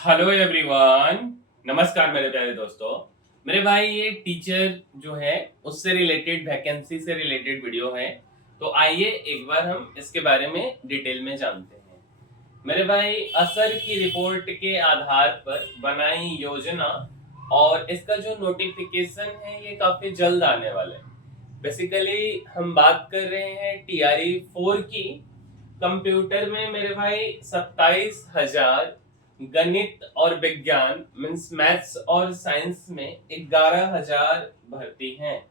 Hello everyone. नमस्कार मेरे प्यारे दोस्तों। मेरे भाई ये टीचर जो है उससे रिलेटेड वैकेंसी से रिलेटेड वीडियो है। तो आइए एक बार हम इसके बारे में डिटेल में जानते हैं। मेरे भाई असर की रिपोर्ट के आधार पर बनाई योजना और इसका जो नोटिफिकेशन है ये काफी जल्द आने वाला है। बेसिकली हम बात कर रहे हैं टीआरई 4 की। कंप्यूटर में मेरे भाई 27,000, गणित और विज्ञान मीन्स मैथ्स और साइंस में 11,000 भर्ती हैं।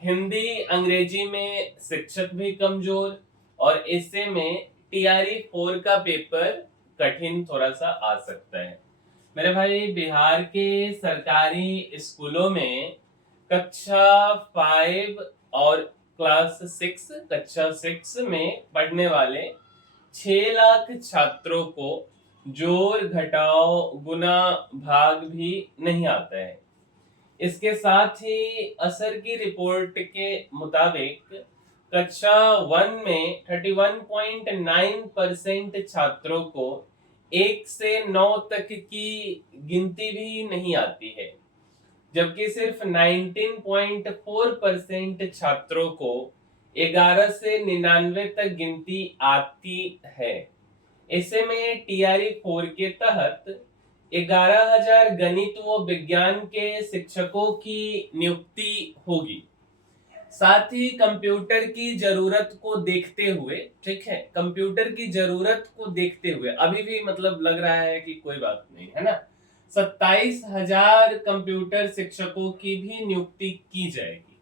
हिंदी अंग्रेजी में शिक्षक भी कमजोर और ऐसे में टीआरई 4 का पेपर कठिन थोड़ा सा आ सकता है। मेरे भाई बिहार के सरकारी स्कूलों में कक्षा 5 और क्लास 6 कक्षा 6 में पढ़ने वाले 6 लाख छात्रों को जोड़ घटाव गुना भाग भी नहीं आता है। इसके साथ ही असर की रिपोर्ट के मुताबिक कक्षा 1 में 31.9% छात्रों को 1 से 9 तक की गिनती भी नहीं आती है, जबकि सिर्फ 19.4% छात्रों को 11 से 99 तक गिनती आती है। ऐसे में टीआरई 4 के तहत 11,000 गणित व विज्ञान के शिक्षकों की नियुक्ति होगी। साथ ही कंप्यूटर की जरूरत को देखते हुए, ठीक है, कंप्यूटर की जरूरत को देखते हुए अभी भी मतलब लग रहा है कि कोई बात नहीं है ना, 27,000 कंप्यूटर शिक्षकों की भी नियुक्ति की जाएगी।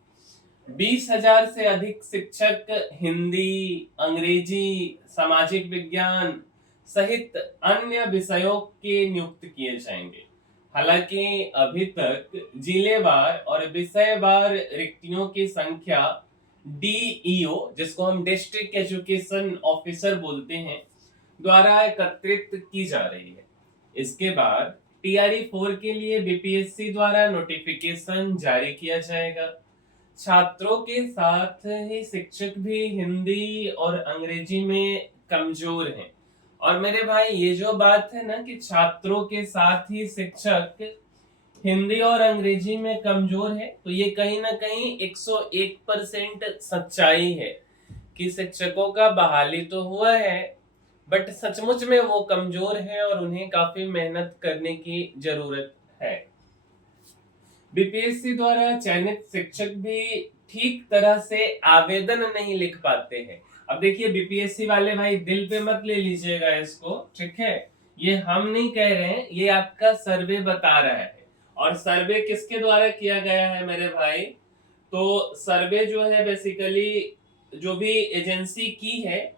20,000 से अधिक शिक्षक हिंदी, अंग्रेजी, सामाजिक विज्ञान सहित अन्य विषयों के नियुक्त किए जाएंगे। हालांकि अभी तक जिलेवार और विषयवार रिक्तियों की संख्या डीईओ, जिसको हम डिस्ट्रिक्ट एजुकेशन ऑफिसर बोलते हैं, द्वारा एकत्रित की जा रही है। इसके बाद टीआरई 4 के लिए बीपीएससी द्वारा नोटिफिकेशन जारी किया जाएगा। छात्रों के साथ ही शिक्षक भी हिंदी और अंग्रेजी में कमजोर हैं। और मेरे भाई ये जो बात है ना कि छात्रों के साथ ही शिक्षक हिंदी और अंग्रेजी में कमजोर है, तो ये कहीं ना कहीं 101% सच्चाई है कि शिक्षकों का बहाली तो हुआ है, बट सचमुच में वो कमजोर है और उन्हें काफी मेहनत करने की जरूरत है। बीपीएससी द्वारा चयनित शिक्षक भी ठीक तरह से आवेदन नहीं लिख पाते हैं। अब देखिए बीपीएससी वाले भाई दिल पे मत ले लीजिएगा इसको, ठीक है, ये हम नहीं कह रहे हैं, ये आपका सर्वे बता रहा है। और सर्वे किसके द्वारा किया गया है मेरे भाई? तो सर्वे जो है बेसिकली जो भी एजेंसी की है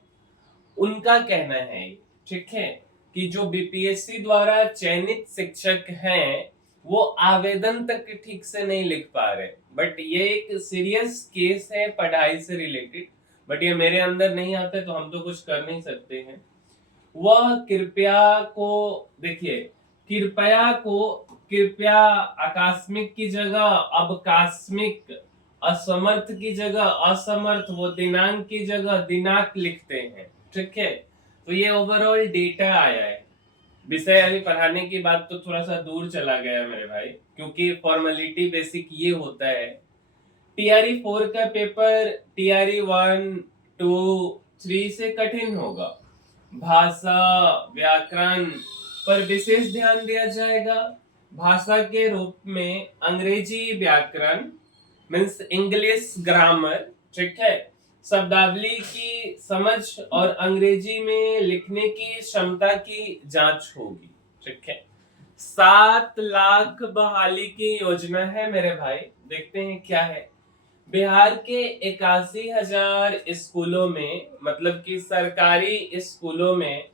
उनका कहना है, ठीक है, कि जो बीपीएससी द्वारा चयनित शिक्षक हैं वो आवेदन तक ठीक से नहीं लिख पा रहे। बट ये एक सीरियस केस है पढ़ाई से रिलेटेड, बट ये मेरे अंदर नहीं आता तो हम तो कुछ कर नहीं सकते हैं। वह कृपया को देखिए, कृपया आकस्मिक की जगह अवकास्मिक, असमर्थ की जगह असमर्थ, वो दिनांक की जगह दिनांक लिखते हैं, ठीक है। तो ये ओवरऑल डेटा आया है। विषय अभी पढ़ाने की बात तो थोड़ा सा दूर चला गया मेरे भाई, क्योंकि फॉर्मेलिटी बेसिक ये होता है। टीआरई 4 का पेपर टीआरई 1, 2, 3 से कठिन होगा। भाषा व्याकरण पर विशेष ध्यान दिया जाएगा। भाषा के रूप में अंग्रेजी व्याकरण मीन्स इंग्लिश ग्रामर, ठीक है, शब्दावली की समझ और अंग्रेजी में लिखने की क्षमता की जांच होगी, ठीक है। 7 लाख बहाली की योजना है मेरे भाई, देखते हैं क्या है। बिहार के 81,000 स्कूलों में, मतलब कि सरकारी स्कूलों में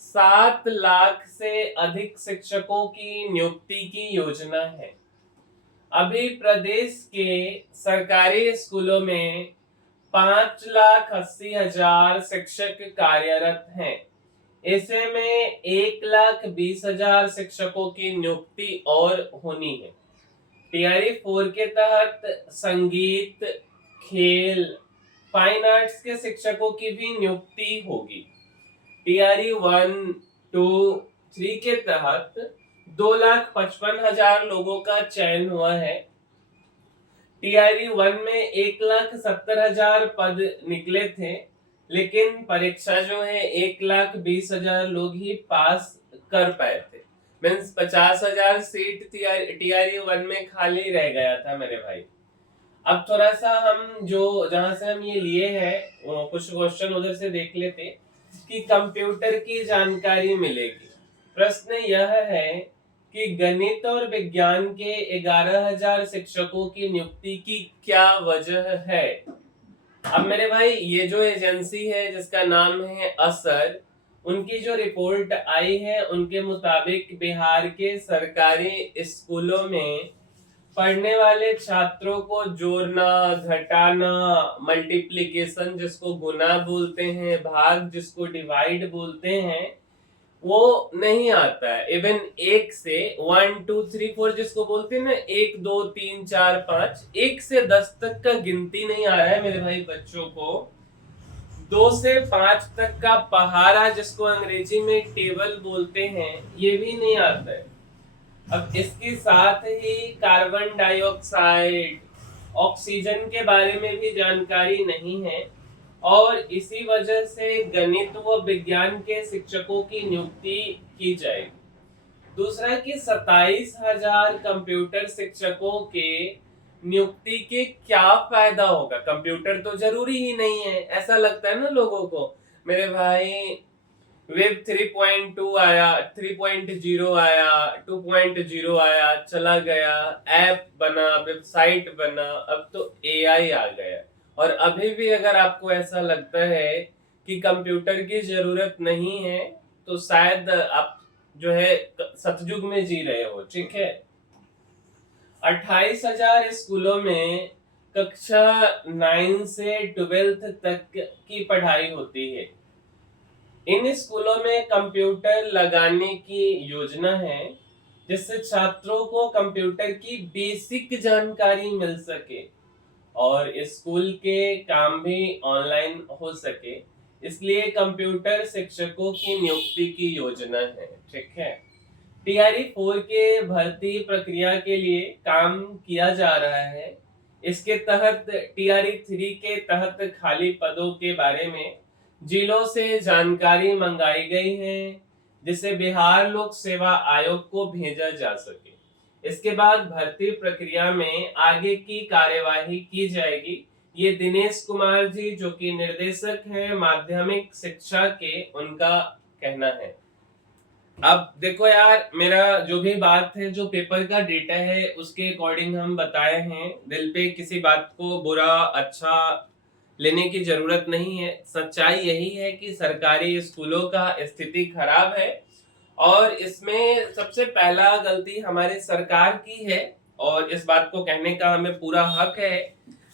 7 लाख से अधिक शिक्षकों की नियुक्ति की योजना है। अभी प्रदेश के सरकारी स्कूलों में 5,80,000 शिक्षक कार्यरत हैं। ऐसे में 1,20,000 शिक्षकों की नियुक्ति और होनी है। टीआरई 4 के तहत संगीत, खेल, फाइन आर्ट्स के शिक्षकों की भी नियुक्ति होगी। टीआरई 1, 2, 3 के तहत 2,55,000 लोगों का चयन हुआ है। टीआरई 1 में 1,70,000 पद निकले थे, लेकिन परीक्षा जो है 1,20,000 लोग ही पास कर पाए थे। मीन्स 50,000 सीट टीआरई 1 में खाली रह गया था मेरे भाई। अब थोड़ा सा हम जो जहां से हम ये लिए हैं कुछ क्वेश्चन उधर से देख लेते कि कंप्यूटर की जानकारी मिलेगी। प्रश्न यह है कि गणित और विज्ञान के 11,000 शिक्षकों की नियुक्ति की क्या वजह है। अब मेरे भाई ये जो एजेंसी है जिसका नाम है असर, उनकी जो रिपोर्ट आई है उनके मुताबिक बिहार के सरकारी स्कूलों में पढ़ने वाले छात्रों को जोड़ना, घटाना, मल्टीप्लिकेशन जिसको गुना बोलते हैं, भाग जिसको डिवाइड बोलते हैं, वो नहीं आता है। इवन 1 से 1 2 3 4 जिसको बोलते हैं ना, 1 2 3 4 5, 1 से 10 तक का गिनती नहीं आ रहा है मेरे भाई बच्चों को। 2 से 5 तक का पहाड़ा जिसको अंग्रेजी में टेबल बोलते हैं, ये भी नहीं आता है। अब इसके साथ ही कार्बन डाइऑक्साइड, ऑक्सीजन के बारे में भी जानकारी नहीं है, और इसी वजह से गणित व विज्ञान के शिक्षकों की नियुक्ति की जाएगी। दूसरा कि 27,000 कंप्यूटर शिक्षकों के नियुक्ति के क्या फायदा होगा। कंप्यूटर तो जरूरी ही नहीं है, ऐसा लगता है ना लोगों को। मेरे भाई वेब 3.2 आया, 3.0 आया, 2.0 आया, चला गया, ऐप बना, वेबसाइट बना, अब तो एआई आ गया। और अभी भी अगर आपको ऐसा लगता है कि कंप्यूटर की जरूरत नहीं है, तो शायद आप जो है सतयुग में जी रहे हो। ठीक है, 28,000 स्कूलों में कक्षा 9 से 12th तक की पढ़ाई होती है। इन स्कूलों में कंप्यूटर लगाने की योजना है, जिससे छात्रों को कंप्यूटर की बेसिक जानकारी मिल सके और स्कूल के काम भी ऑनलाइन हो सके। इसलिए कंप्यूटर शिक्षकों की नियुक्ति की योजना है। ठीक है, टीआरई 4 के भर्ती प्रक्रिया के लिए काम किया जा रहा है। इसके तहत टीआरई 3 के तहत खाली पदों के बारे में जिलों से जानकारी मंगाई गई है, जिसे बिहार लोक सेवा आयोग को भेजा जा सके। इसके बाद भर्ती प्रक्रिया में आगे की कार्यवाही की जाएगी। ये दिनेश कुमार जी जो कि निर्देशक हैं माध्यमिक शिक्षा के, उनका कहना है। अब देखो यार, मेरा जो भी बात है, जो पेपर का डेटा है, उसके अकॉर्डिंग हम बताए हैं। दिल पे किसी बात को बुरा अच्छा लेने की जरूरत नहीं है। सच्चाई यही है कि सरकारी स्कूलों का स्थिति खराब है, और इसमें सबसे पहला गलती हमारे सरकार की है, और इस बात को कहने का हमें पूरा हक है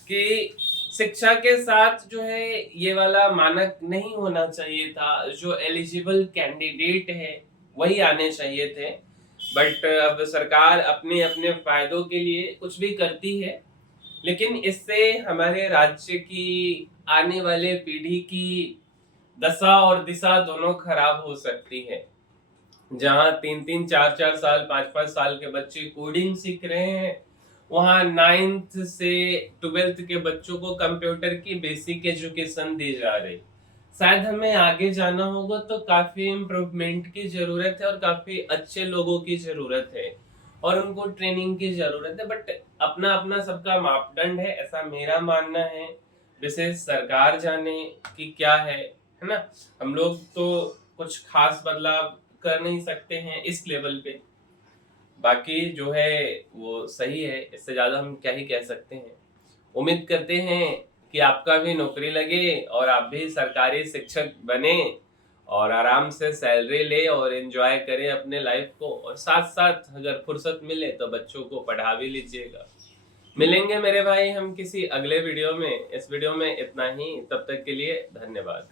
कि शिक्षा के साथ जो है ये वाला मानक नहीं होना चाहिए था। जो एलिजिबल कैंडिडेट है वही आने चाहिए थे, बट अब सरकार अपने अपने फायदों के लिए कुछ भी करती है, लेकिन इससे हमारे राज्य की आने वाले पीढ़ी की दशा और दिशा दोनों खराब हो सकती है। जहां 3-3 4-4 साल 5-5 साल के बच्चे कोडिंग सीख रहे हैं, वहां 9th से 12th के बच्चों को कंप्यूटर की बेसिक एजुकेशन दी जा रही। शायद हमें आगे जाना होगा तो काफी इम्प्रूवमेंट की जरूरत है, और काफी अच्छे लोगों की जरूरत है, और उनको ट्रेनिंग की जरूरत है। बट अपना अपना सबका मापदंड है, ऐसा मेरा मानना है। जैसे सरकार जाने कि क्या है ना। हम लोग तो कुछ खास बदलाव कर नहीं सकते हैं इस लेवल पे। बाकी जो है वो सही है, इससे ज्यादा हम क्या ही कह सकते हैं। उम्मीद करते हैं कि आपका भी नौकरी लगे और आप भी सरकारी शिक्षक बने, और आराम से सैलरी ले और एंजॉय करें अपने लाइफ को, और साथ साथ अगर फुर्सत मिले तो बच्चों को पढ़ा भी लीजिएगा। मिलेंगे मेरे भाई हम किसी अगले वीडियो में। इस वीडियो में इतना ही, तब तक के लिए धन्यवाद।